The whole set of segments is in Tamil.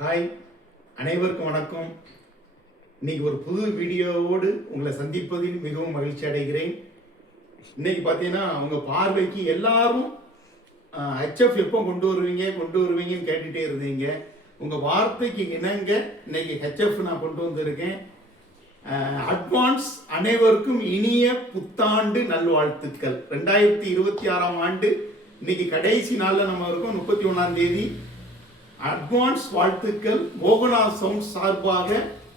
ஹாய், அனைவருக்கும் வணக்கம். இன்னைக்கு ஒரு புது வீடியோவோடு உங்களை சந்திப்பதில் மிகவும் மகிழ்ச்சி அடைகிறேன். இன்னைக்கு பார்த்தீங்கன்னா உங்கள் பார்வைக்கு எல்லாரும் ஹெச்எஃப் எப்போ கொண்டு வருவீங்கன்னு கேட்டுகிட்டே இருந்தீங்க. உங்கள் வார்த்தைக்கு இணங்க இன்னைக்கு ஹெச்எஃப் நான் கொண்டு வந்திருக்கேன். அட்வான்ஸ் அனைவருக்கும் இனிய புத்தாண்டு நல்வாழ்த்துக்கள். 2026 ஆண்டு இன்னைக்கு கடைசி நாளில் நம்ம இருக்கோம், 31ஆம் தேதி. அட்வான்ஸ் வாழ்த்துக்கள். மோகனா சவுண்ட் சார்பாக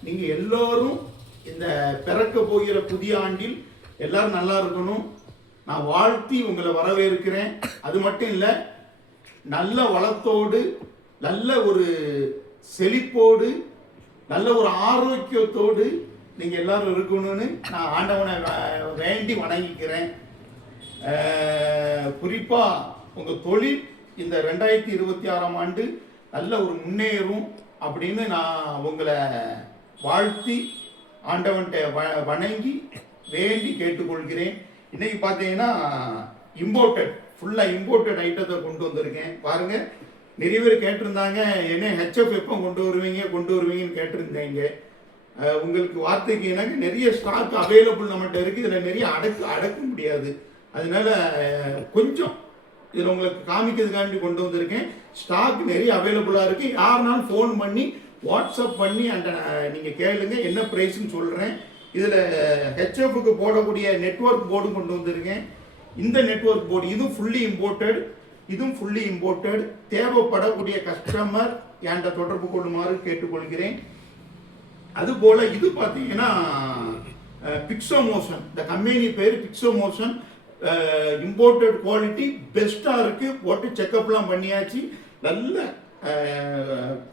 நீங்கள் எல்லோரும் இந்த பிறக்க போகிற புதிய ஆண்டில் எல்லாரும் நல்லா இருக்கணும் நான் வாழ்த்தி உங்களை வரவேற்கிறேன். அது மட்டும் இல்லை, நல்ல வளத்தோடு, நல்ல ஒரு செழிப்போடு, நல்ல ஒரு ஆரோக்கியத்தோடு நீங்கள் எல்லாரும் இருக்கணும்னு நான் ஆண்டவனை வேண்டி வணங்கிக்கிறேன். குறிப்பாக உங்கள் தொழில் இந்த 2026ஆம் ஆண்டு நல்ல ஒரு முன்னேறும் அப்படின்னு நான் உங்களை வாழ்த்தி ஆண்டவன்கிட்ட வணங்கி வேண்டி கேட்டுக்கொள்கிறேன். இன்னைக்கு பார்த்தீங்கன்னா ஃபுல்லாக இம்போர்ட்டட் ஐட்டத்தை கொண்டு வந்திருக்கேன். பாருங்கள், நிறைய பேர் கேட்டிருந்தாங்க, என்ன ஹெச்எஃப் எப்போ கொண்டு வருவீங்கன்னு கேட்டிருந்தீங்க. உங்களுக்கு வார்த்தைக்கு எனக்கு நிறைய ஸ்டாக் அவைலபிள் நம்மகிட்ட இருக்குது. இதில் நிறைய அடக்க முடியாது. அதனால கொஞ்சம் இதில் உங்களுக்கு காமிக்கிறதுக்காண்டி கொண்டு வந்திருக்கேன். ஸ்டாக் நிறைய அவைலபிளாக இருக்குது. யாருனாலும் ஃபோன் பண்ணி வாட்ஸ்அப் பண்ணி அந்த நீங்கள் கேளுங்க, என்ன ப்ரைஸ்ன்னு சொல்கிறேன். இதில் ஹெச்எஃப்க்கு போடக்கூடிய நெட்வொர்க் போர்டும் கொண்டு வந்திருக்கேன். இந்த நெட்வொர்க் போர்டு இதுவும் ஃபுல்லி இம்போர்ட்டட். தேவைப்படக்கூடிய கஸ்டமர் என்கிட்ட தொடர்பு கொள்ளுமாறு கேட்டுக்கொள்கிறேன். அதுபோல் இது பார்த்தீங்கன்னா பிக்ஸோமோஷன், இந்த கம்பெனி பேர் பிக்ஸோமோஷன். இம்போர்ட்டட் குவாலிட்டி பெஸ்ட்டாக இருக்குது. போட்டு செக்கப்லாம் பண்ணியாச்சு. நல்ல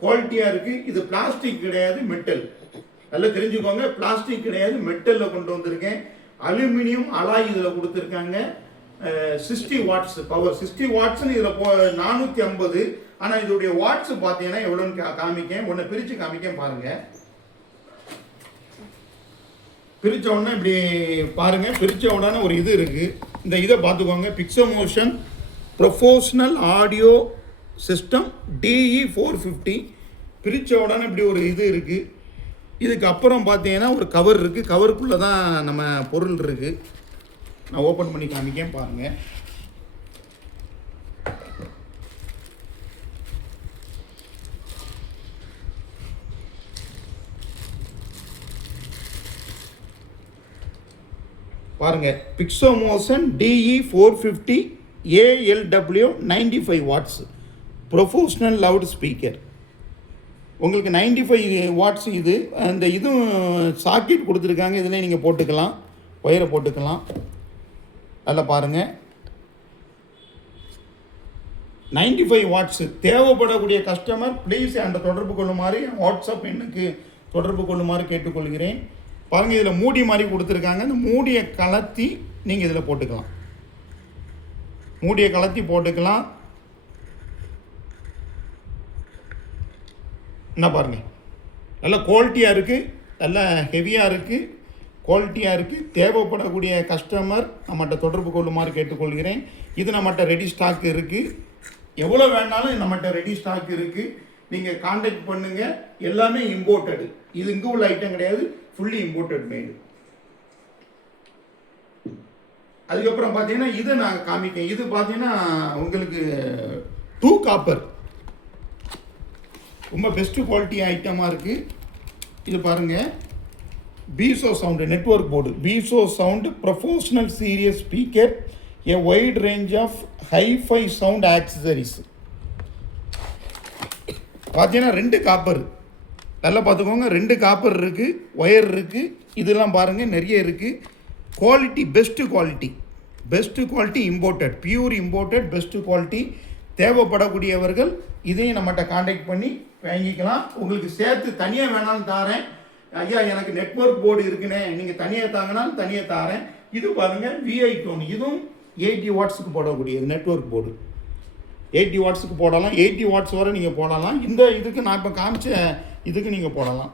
குவாலிட்டியாக இருக்குது. இது பிளாஸ்டிக் கிடையாது, மெட்டல். நல்லா தெரிஞ்சுக்கோங்க, பிளாஸ்டிக் கிடையாது, மெட்டலில் கொண்டு வந்திருக்கேன். அலுமினியம் அலாய் இதில் கொடுத்துருக்காங்க. 60 வாட்ஸ் பவர். 60 வாட்ஸ்னு இதில் 450. ஆனால் இதோடைய வாட்ஸ் பார்த்தீங்கன்னா எவ்வளோன்னு காமிக்கேன். ஒன்று பிரித்து காமிக்கேன் பாருங்கள். பிரித்த உடனே இப்படி பாருங்கள். பிரித்த உடனே ஒரு இது இருக்குது. இந்த இதை பார்த்துக்கோங்க. பிக்ஸோமோஷன் ப்ரொஃபஷனல் ஆடியோ சிஸ்டம் DE 450. பிரித்த உடனே இப்படி ஒரு இது இருக்குது. இதுக்கு அப்புறம் பார்த்தீங்கன்னா ஒரு கவர் இருக்குது. கவருக்குள்ளே தான் நம்ம பொருள் இருக்குது. நான் ஓப்பன் பண்ணி காமிக்கேன் பாருங்கள். பாருங்க, பிக்ஸோமோஷன் DE 450 ALW 95 watts professional loudspeaker. உங்களுக்கு 95 வாட்ஸ் இது. அந்த இதுவும் சாக்கெட் கொடுத்துருக்காங்க. இதில் நீங்கள் போட்டுக்கலாம், ஒயரை போட்டுக்கலாம். அதில் பாருங்கள், 95 வாட்ஸு. தேவைப்படக்கூடிய கஸ்டமர் ப்ளீஸ் என்கிட்ட தொடர்பு கொள்ளுமாறு, வாட்ஸ்அப் எண்ணுக்கு தொடர்பு கொள்ளுமாறு கேட்டுக்கொள்கிறேன். பாருங்கள், இதில் மூடி மாதிரி கொடுத்துருக்காங்க. இந்த மூடியை கலத்தி நீங்கள் இதில் போட்டுக்கலாம். மூடியை கலத்தி போட்டுக்கலாம். என்ன பாருங்கள், நல்ல குவாலிட்டியாக இருக்குது, நல்ல ஹெவியாக இருக்குது, குவாலிட்டியாக இருக்குது. தேவைப்படக்கூடிய கஸ்டமர் நம்மகிட்ட தொடர்பு கொள்ளுமாறு கேட்டுக்கொள்கிறேன். இது நம்மகிட்ட ரெடி ஸ்டாக் இருக்குது. எவ்வளோ வேணாலும் நம்மகிட்ட ரெடி ஸ்டாக் இருக்குது. நீங்கள் கான்டாக்ட் பண்ணுங்கள். எல்லாமே இம்போர்ட்டடு. இது இங்கே உள்ள ஐட்டம் கிடையாது, ஃபுல்லி இம்போர்ட்டட் மேடு. அதுக்கப்புறம் பார்த்தீங்கன்னா இதை நான் காமிக்கேன். இது பார்த்தீங்கன்னா உங்களுக்கு 2 காப்பர், ரொம்ப பெஸ்ட்டு குவாலிட்டி ஐட்டமாக இருக்குது. இது பாருங்கள், piezo sound network board. Piezo sound professional series speaker, a wide range of hi-fi sound accessories. பார்த்தீங்கன்னா 2 காப்பர். நல்லா பார்த்துக்கோங்க, 2 காப்பர் இருக்குது, ஒயர் இருக்குது. இதெல்லாம் பாருங்கள் நிறைய இருக்குது. Quality best quality imported, pure imported best quality. தேவைப்படக்கூடியவர்கள் இதையும் நம்மகிட்ட கான்டாக்ட் பண்ணி வாங்கிக்கலாம். உங்களுக்கு சேர்த்து தனியாக வேணாலும் தாரேன். ஐயா எனக்கு நெட்வொர்க் போர்டு இருக்குண்ணே, நீங்கள் தனியாக தாங்கினாலும் தனியாக தாரேன். இது பாருங்கள், VI டோன். இதுவும் 80 வாட்ஸுக்கு போடக்கூடியது நெட்வொர்க் போர்டு. 80 வாட்ஸுக்கு போடலாம், 80 வாட்ஸ் வரை நீங்கள் போடலாம். இந்த இதுக்கு நான் இப்போ காமிச்ச இதுக்கு நீங்கள் போடலாம்.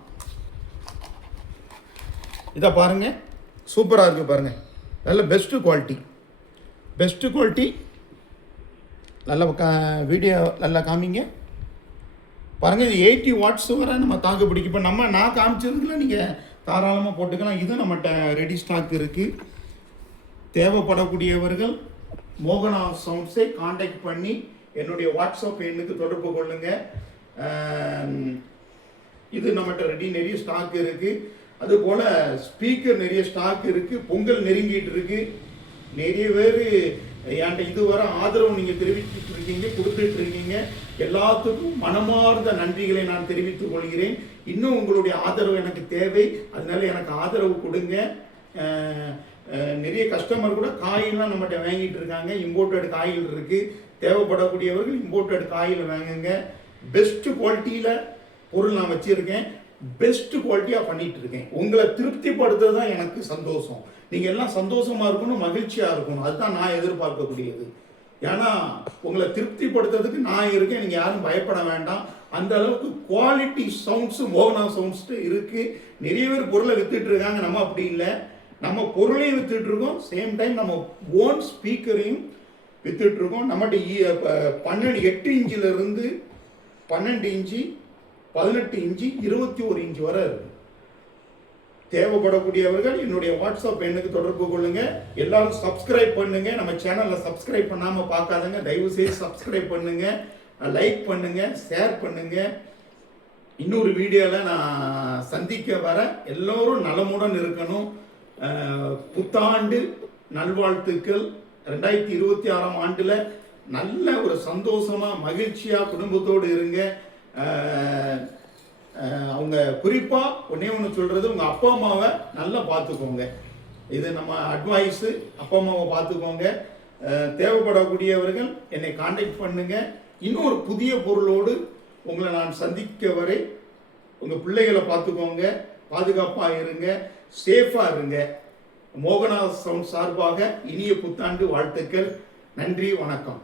இதை பாருங்கள், சூப்பராக இருக்குது பாருங்கள். நல்ல பெஸ்ட்டு குவாலிட்டி. நல்ல வீடியோ நல்லா காமிங்க. பாருங்கள், இது 80 வாட்ஸ் வரை நம்ம தாக்கு பிடிக்கும். இப்போ நான் காமிச்சதுக்குள்ள நீங்கள் தாராளமாக போட்டுக்கலாம். இது நம்மகிட்ட ரெடி ஸ்டாக் இருக்குது. தேவைப்படக்கூடியவர்கள் மோகனா சவுண்ட்ஸை காண்டாக்ட் பண்ணி என்னுடைய வாட்ஸ்அப் எண்ணுக்கு தொடர்பு கொள்ளுங்கள். இது நம்மகிட்ட ரெடி நிறைய ஸ்டாக் இருக்குது. அதுபோல் ஸ்பீக்கர் நிறைய ஸ்டாக் இருக்குது. பொங்கல் நெருங்கிட்டு இருக்குது. நிறைய பேர் என்கிட்ட இதுவரை ஆதரவு நீங்கள் தெரிவித்துட்டு இருக்கீங்க, கொடுத்துட்டு இருக்கீங்க. எல்லாத்துக்கும் மனமார்ந்த நன்றிகளை நான் தெரிவித்துக் கொள்கிறேன். இன்னும் உங்களுடைய ஆதரவு எனக்கு தேவை. அதனால எனக்கு ஆதரவு கொடுங்க. நிறைய கஸ்டமர் கூட காயிலாம் நம்மகிட்ட வாங்கிட்டு இருக்காங்க. இம்போர்ட்டட் காயில் இருக்குது. தேவைப்படக்கூடியவர்கள் இம்போர்ட்டட் காயில் வாங்குங்க. பெஸ்ட் குவாலிட்டியில் பொருள் நான் வச்சுருக்கேன். பெஸ்ட் குவாலிட்டியாக பண்ணிகிட்டு இருக்கேன். உங்களை திருப்திப்படுத்துறது தான் எனக்கு சந்தோஷம். நீங்கள் எல்லாம் சந்தோஷமாக இருக்கணும், மகிழ்ச்சியாக இருக்கணும். அதுதான் நான் எதிர்பார்க்கக்கூடியது. ஏன்னா உங்களை திருப்திப்படுத்துறதுக்கு நான் இருக்கேன். நீங்கள் யாரும் பயப்பட வேண்டாம். அந்த அளவுக்கு குவாலிட்டி சவுண்ட்ஸு மோகனா சவுண்ட்ஸ்ட்டு இருக்குது. நிறைய பேர் பொருளை வித்துட்டு இருக்காங்க. நம்ம அப்படி இல்லை. நம்ம பொருளையும் வித்துட்டு இருக்கோம், சேம் டைம் நம்ம ஓன் ஸ்பீக்கரையும் வித்துட்டு இருக்கோம். நம்மகிட்ட 8 இன்ச்சிலிருந்து 12 இன்ச்சு, 18 இன்ச்சு, 21 இன்ச்சு வரை இருக்கு. தேவைப்படக்கூடியவர்கள் என்னுடைய வாட்ஸ்அப் எண்ணுக்கு தொடர்பு கொள்ளுங்க. எல்லாரும் சப்ஸ்கிரைப் பண்ணுங்க. நம்ம சேனல்ல சப்ஸ்கிரைப் பண்ணாம பார்க்காதங்க, தயவு செய்து சப்ஸ்கிரைப் பண்ணுங்க, லைக் பண்ணுங்க, ஷேர் பண்ணுங்க. இன்னொரு வீடியோவில் நான் சந்திக்க வர எல்லோரும் நலமுடன் இருக்கணும். புத்தாண்டு நல்வாழ்த்துக்கள். 2026ஆம் ஆண்டில் நல்ல ஒரு சந்தோஷமாக மகிழ்ச்சியாக குடும்பத்தோடு இருங்க. அவங்க குறிப்பாக ஒன்று சொல்கிறது, உங்கள் அப்பா அம்மாவை நல்லா பார்த்துக்கோங்க. இது நம்ம அட்வைஸு. அப்பா அம்மாவை பார்த்துக்கோங்க. தேவைப்படக்கூடியவர்கள் என்னை காண்டாக்ட் பண்ணுங்க. இன்னொரு புதிய பொருளோடு உங்களை நான் சந்திக்க வரை உங்கள் பிள்ளைகளை பார்த்துக்கோங்க, பாதுகாப்பாக இருங்க, சேஃபாக இருங்க. மோகனா சவுண்ட் சார்பாக இனிய புத்தாண்டு வாழ்த்துக்கள். நன்றி, வணக்கம்.